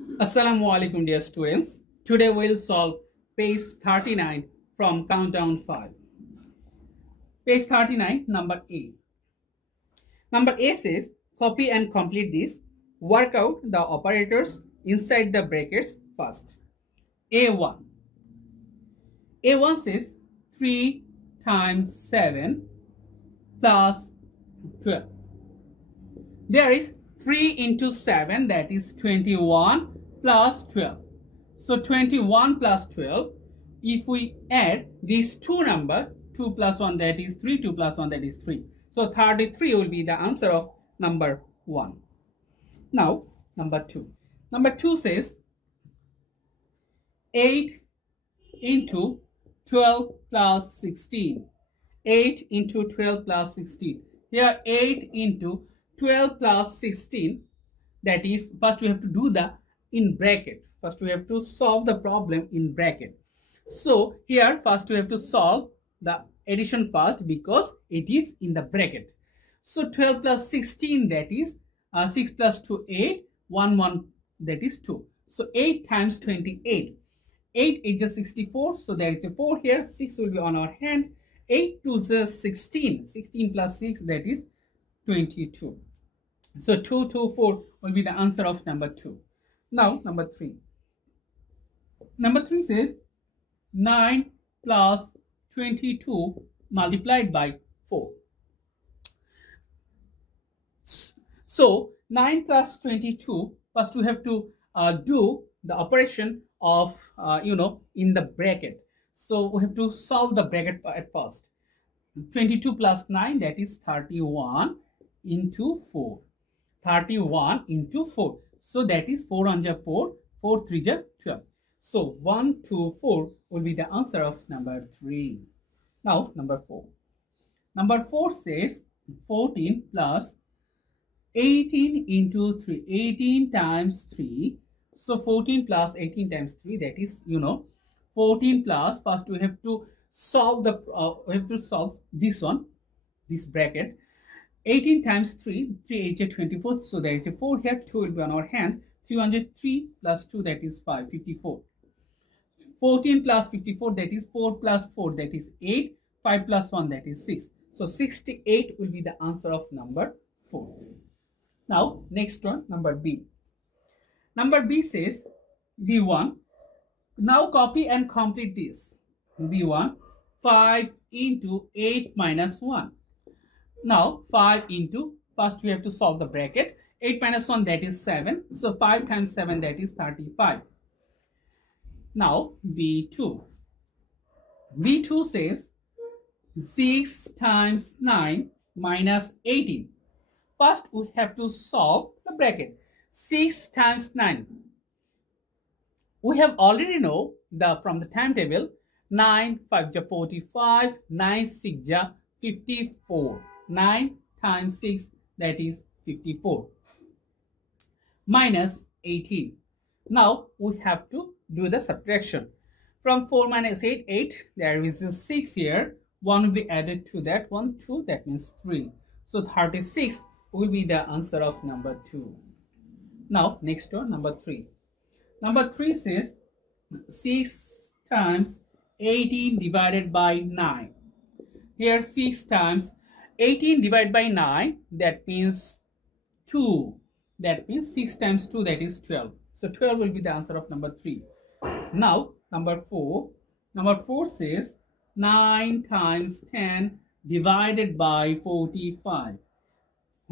Assalamu alaikum dear students. Today we'll solve page 39 from countdown 5. Page 39 number A. Number A says copy and complete this. Work out the operators inside the brackets first. A1. A1 says 3 times 7 plus 12. There is 3 into 7, that is 21 plus 12. So 21 plus 12, if we add these two numbers, 2 plus 1 that is 3, 2 plus 1 that is 3. So 33 will be the answer of number 1. Now number 2. Number 2 says 8 into 12 plus 16. 8 into 12 plus 16. Here 8 into 12 plus 16, that is, first we have to do the in bracket. First we have to solve the problem in bracket. So here first we have to solve the addition first because it is in the bracket. So 12 plus 16, that is 6 plus 2, 8, 1, that is 2. So 8 times 28. 8 is 64, so there is a 4 here, 6 will be on our hand. 8 to the 16, 16 plus 6, that is 22. So 2, 2, 4 will be the answer of number 2. Now number 3. Number 3 says 9 plus 22 multiplied by 4. So 9 plus 22, first we have to do the operation of in the bracket. So we have to solve the bracket at first. 22 plus 9, that is 31 into 4. 31 into 4. So that is 4 on 4, 4 3 12. So 1, 2, 4 will be the answer of number 3. Now number 4. Number 4 says 14 plus 18 into 3. 18 times 3. So 14 plus 18 times 3, that is 14 plus, first we have to solve this one, this bracket. 18 times 3, 3 8 24, so there is a 4 here, 2 will be on our hand. 303 plus 2, that is 5, 54. 14 plus 54, that is 4 plus 4, that is 8. 5 plus 1, that is 6. So 68 will be the answer of number 4. Now next one, number B. Number B says B1. Now copy and complete this. B1, 5 into 8 minus 1. Now 5 into, first we have to solve the bracket. 8 minus 1, that is 7. So 5 times 7, that is 35. Now B2. B2 says 6 times 9 minus 18. First we have to solve the bracket. 6 times 9. We have already know from the timetable. 9 5 ja 45, 9 6 ja 54. 9 times 6, that is 54. Minus 18. Now we have to do the subtraction. From 4 minus 8, 8. There is a 6 here. 1 will be added to that one, 2. That means 3. So 36 will be the answer of number 2. Now next one, number 3. Number 3 says 6 times 18 divided by 9. Here 6 times 18 divided by 9, that means 2. That means 6 times 2, that is 12. So 12 will be the answer of number 3. Now number 4. Number 4 says 9 times 10 divided by 45.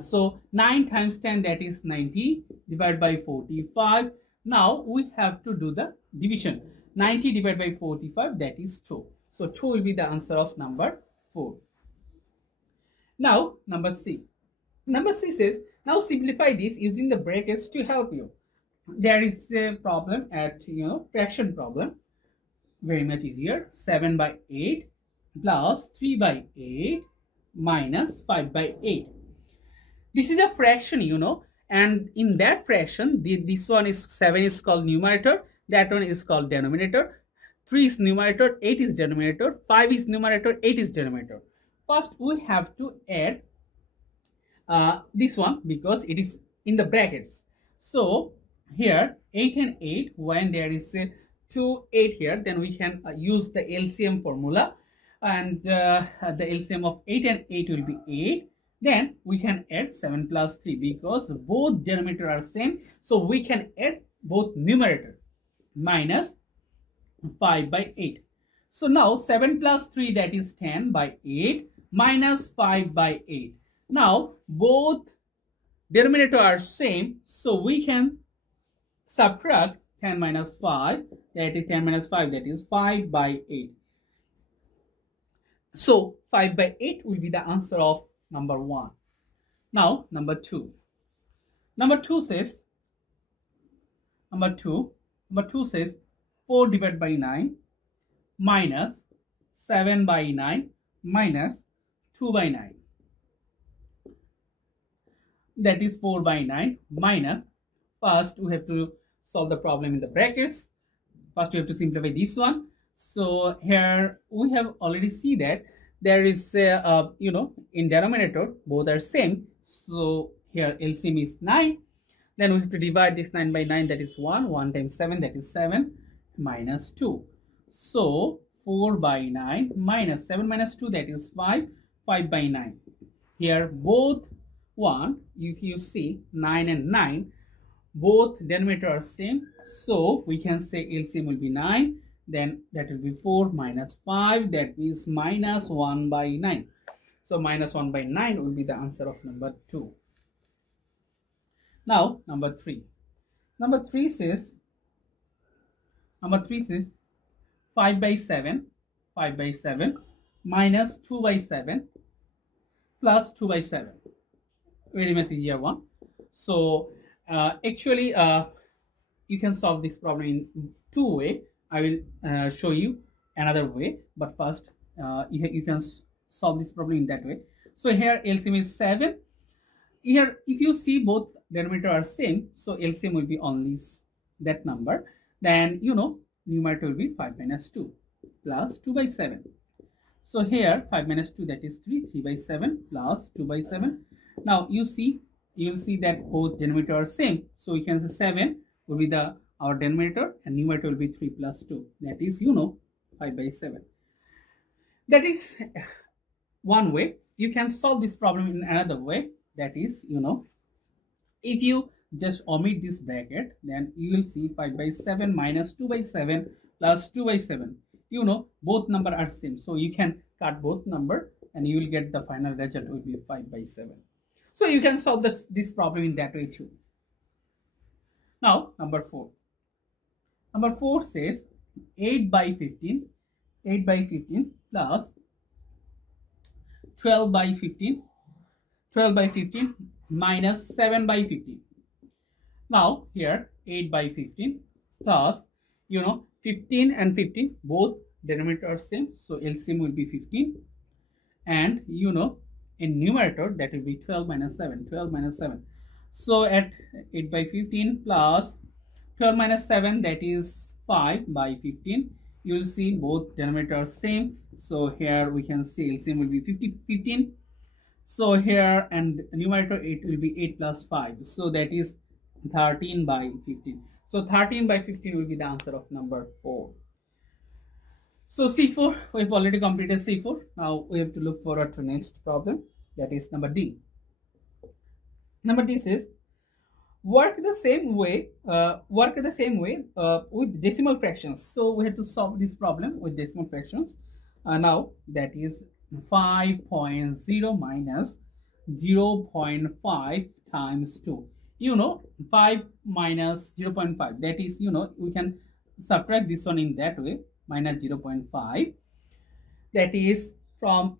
So 9 times 10, that is 90, divided by 45. Now we have to do the division. 90 divided by 45, that is 2. So 2 will be the answer of number 4. Now number C. Number C says, now simplify this using the brackets to help you. There is a problem at fraction problem. Very much easier. 7 by 8 plus 3 by 8 minus 5 by 8. This is a fraction, and in that fraction, this one is 7 is called numerator, that one is called denominator. 3 is numerator, 8 is denominator, 5 is numerator, 8 is denominator. First, we have to add this one because it is in the brackets. So here 8 and 8, when there is a 2 8 here, then we can use the LCM formula, and the LCM of 8 and 8 will be 8. Then we can add 7 plus 3 because both denominator are same, so we can add both numerator minus 5 by 8. So now 7 plus 3, that is 10 by 8 minus 5 by 8. Now both denominator are same, so we can subtract 10 minus 5, that is 10 minus 5, that is 5 by 8. So 5 by 8 will be the answer of number 1. Now number 2. Number 2 says 4 divided by 9 minus 7 by 9 minus 2 by 9. That is 4 by 9 minus, first we have to solve the problem in the brackets. First we have to simplify this one. So here we have already see that there is in denominator both are same, so here LCM is 9. Then we have to divide this 9 by 9, that is 1 times 7, that is 7 minus 2. So 4 by 9 minus 7 minus 2, that is 5 by 9. Here both one, if you see 9 and 9, both denominator are same, so we can say LCM will be 9. Then that will be 4 minus 5, that means minus 1 by 9. So minus 1 by 9 will be the answer of number 2. Now number 3. Number 3 says 5 by 7 minus 2 by 7 plus 2 by 7. Very much easier one. So actually you can solve this problem in two ways. I will show you another way, but first you can solve this problem in that way. So here LCM is 7. Here if you see both denominator are same, so LCM will be only that number. Then numerator will be 5 minus 2 plus 2 by 7. So here 5 minus 2, that is 3 by 7 plus 2 by 7. Now you will see that both denominator are same, so we can say 7 will be our denominator and numerator will be 3 plus 2, that is 5 by 7. That is one way. You can solve this problem in another way, that is if you just omit this bracket, then you will see 5 by 7 minus 2 by 7 plus 2 by 7. Both number are same, so you can cut both number and you will get the final result will be 5 by 7. So you can solve this problem in that way too. Now number 4. Number 4 says 8 by 15 plus 12 by 15 minus 7 by 15. Now here 8 by 15 plus 15 and 15, both denominator are same, so LCM will be 15, and in numerator that will be 12 minus 7. So at 8 by 15 plus 12 minus 7, that is 5 by 15. You will see both denominator are same, so here we can see LCM will be 15. So here and numerator it will be 8 plus 5, so that is 13 by 15. So 13 by 15 will be the answer of number 4. So C4, we have already completed C4. Now we have to look forward to next problem, that is number D. Number D says work the same way with decimal fractions. So we have to solve this problem with decimal fractions. Now that is 5.0 minus 0.5 times 2. 5 minus 0.5, that is we can subtract this one in that way, minus 0.5, that is from,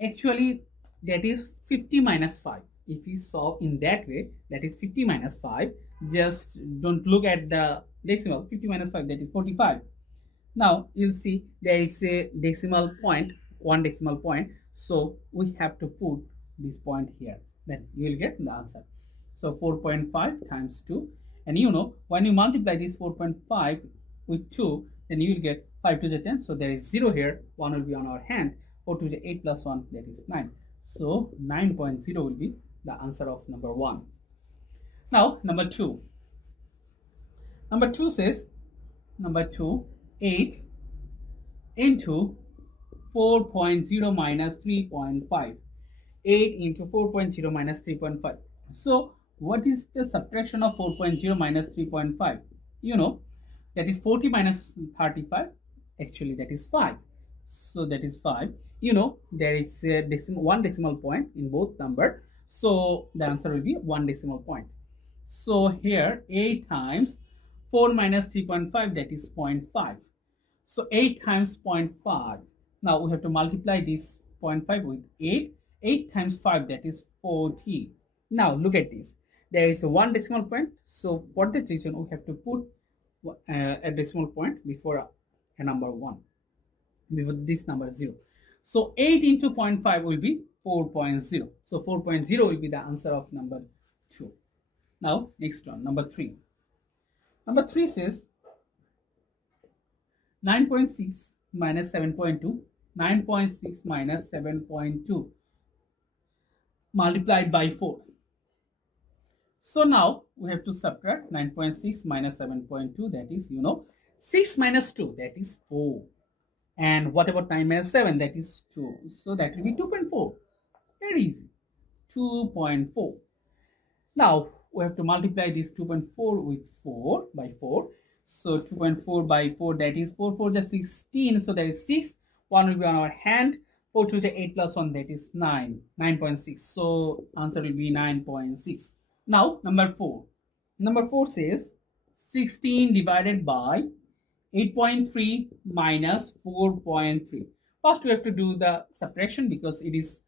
actually that is 50 minus 5. If you solve in that way, that is 50 minus 5. Just don't look at the decimal. 50 minus 5, that is 45. Now you'll see there is a decimal point, one decimal point, so we have to put this point here, then you will get the answer. So 4.5 times 2, and when you multiply this 4.5 with 2, then you will get 5 to the 10, so there is 0 here, 1 will be on our hand, 4 to the 8 plus 1, that is 9. So 9.0 will be the answer of number 1. Now number 2. Number 2 says, number 2, 8 into 4.0 minus 3.5. 8 into 4.0 minus 3.5. So what is the subtraction of 4.0 minus 3.5? You know, that is 40 minus 35. Actually, that is 5. So that is 5. You know, there is a one decimal point in both number. So the answer will be one decimal point. So here 8 times 4 minus 3.5, that is 0.5. So 8 times 0.5. Now we have to multiply this 0.5 with 8. 8 times 5, that is 40. Now look at this. There is one decimal point. So for that reason, we have to put a decimal point before a number 1. Before this number 0. So 8 into 0.5 will be 4.0. So 4.0 will be the answer of number 2. Now next one, number 3. Number 3 says 9.6 minus 7.2. 9.6 minus 7.2 multiplied by 4. So now we have to subtract 9.6 minus 7.2, that is, 6 minus 2, that is 4. And what about 9 minus 7, that is 2. So that will be 2.4. Very easy. 2.4. Now we have to multiply this 2.4 with 4 by 4. So 2.4 by 4, that is 4 4 just 16. So that is 6. 1 will be on our hand. 4 2 is 8 plus 1, that is 9. 9.6. So answer will be 9.6. Now number 4. Number 4 says 16 divided by 8.3 minus 4.3. First we have to do the subtraction because it is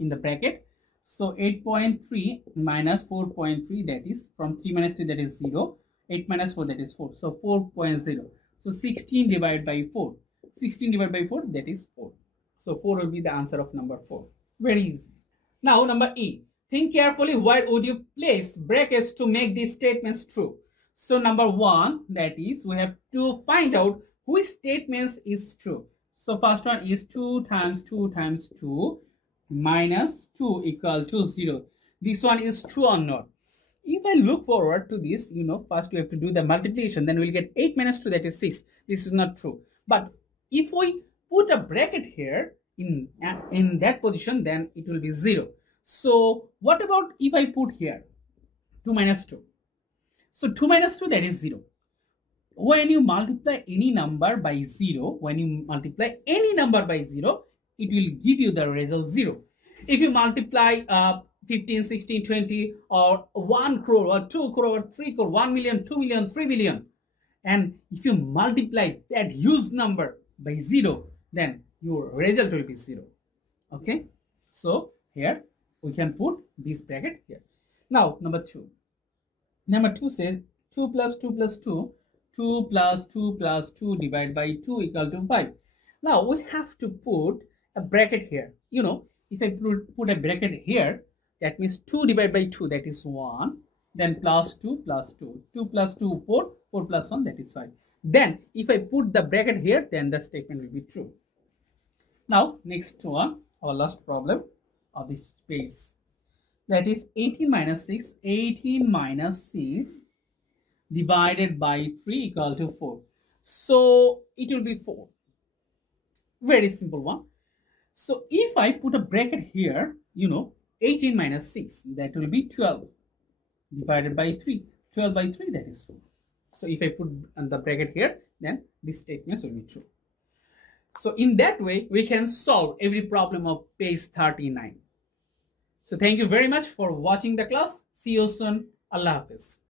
in the bracket. So 8.3 minus 4.3, that is from 3 minus 3, that is 0. 8 minus 4, that is 4. So 4.0. So 16 divided by 4. 16 divided by 4, that is 4. So 4 will be the answer of number 4. Very easy. Now number E. Think carefully, where would you place brackets to make these statements true? So number 1, that is, we have to find out which statements is true. So first one is 2 times 2 times 2 minus 2 equal to 0. This one is true or not? If I look forward to this, first we have to do the multiplication. Then we'll get 8 minus 2, that is 6. This is not true. But if we put a bracket here in that position, then it will be 0. So what about if I put here 2 minus 2? So 2 minus 2, that is 0. When you multiply any number by 0, it will give you the result 0. If you multiply 15, 16, 20 or 1 crore or 2 crore or 3 crore, 1 million, 2 million, 3 billion, and if you multiply that huge number by 0, then your result will be 0. Okay, so here we can put this bracket here. Now number 2. Number 2 says 2 plus 2 plus 2, 2 plus 2 plus 2 divided by 2 equal to 5. Now we have to put a bracket here. If I put a bracket here, that means 2 divided by 2, that is 1. Then plus 2 plus 2. 2 plus 2, 4. 4 plus 1, that is 5. Then if I put the bracket here, then the statement will be true. Now next one, our last problem of this space. That is 18 minus 6. 18 minus 6 divided by 3 equal to 4. So it will be 4. Very simple one. So if I put a bracket here, 18 minus 6, that will be 12 divided by 3. 12 by 3, that is 4. So if I put the bracket here, then this statement will be true. So in that way, we can solve every problem of page 39. So thank you very much for watching the class. See you soon. Allah Hafiz.